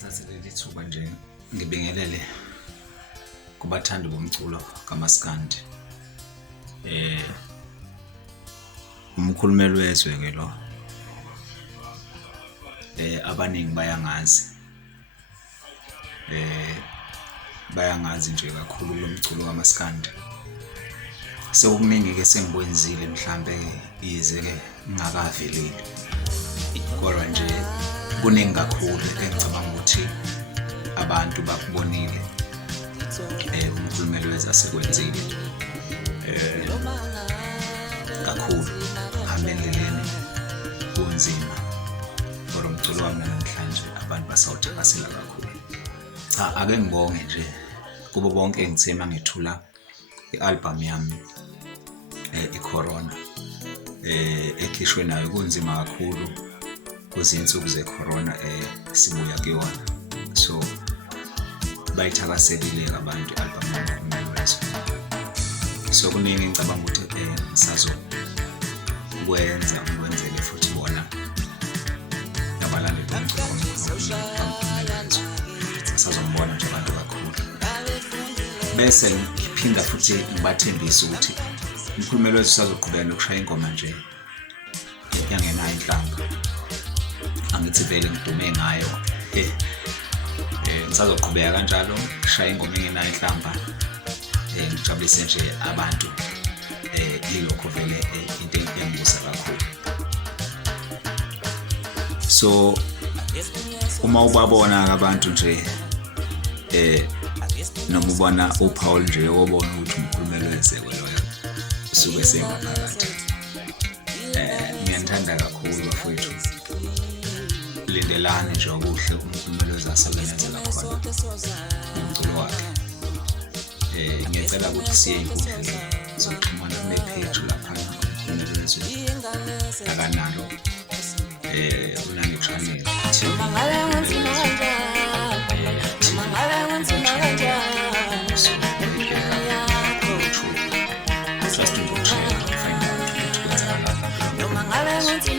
ngithathe leli thuba nje ngibingelele kubathandi bomculo kaMaskandi. Umkhulumeli wezwe ke lo. Abaningi bayangazi nje kakhulu lo mculo kaMaskandi. Sekukuningi ke sengikwenzile mhlambe ize ke ngakaveleli. Kodwa nje kuningi kakhulu engicabanga ukuthi abantu bakubonile umkhulumeli wezwe asekwenzile kakhulu hamba endleleni kunzima kodwa umculo wami namhlanje abantu basawuthakasela kakhulu. Cha, ake ngibonge nje kubo bonke engithema ngethula i-album yami iCorona ekhishwe nayo kunzima kakhulu kuzinsuku zeCorona sibuya kuyona. So bayithakaselile abantu i-album yami wezwe. So kuningi ngicabanga ukuthi ngikwenzele futhi bona abalandeli bomculo sazombona nje abantu kakhulu. Bese ngiphinda futhi ngibathembisa ukuthi umkhulumeli wethu usazoqhubeka nokushaya ingoma nje yangenayo inhlamba. Angithi vele ngidume ngayo. Ngisazoqhubeka kanjalo ngishaya ingoma engenayo inhlamba. Ngijabulise nje abantu ilokho vele into engibusa kakhulu. So uma ubabona abantu nje noma ubona uPaul nje wobona ukuthi umkhulumeli wezwe loyo usuke sengaphakathi. Ngiyandithanda kakhulu bafowethu. Lindelani nje okuhle umkhulumeli wezwe asebenzela khona umculo wakhe. Ngiyacela ukuthi siye inkundleni zokuxhumana kune-page lapha umkhulumeli wezwe akanalo unangi-channel just to share, find out what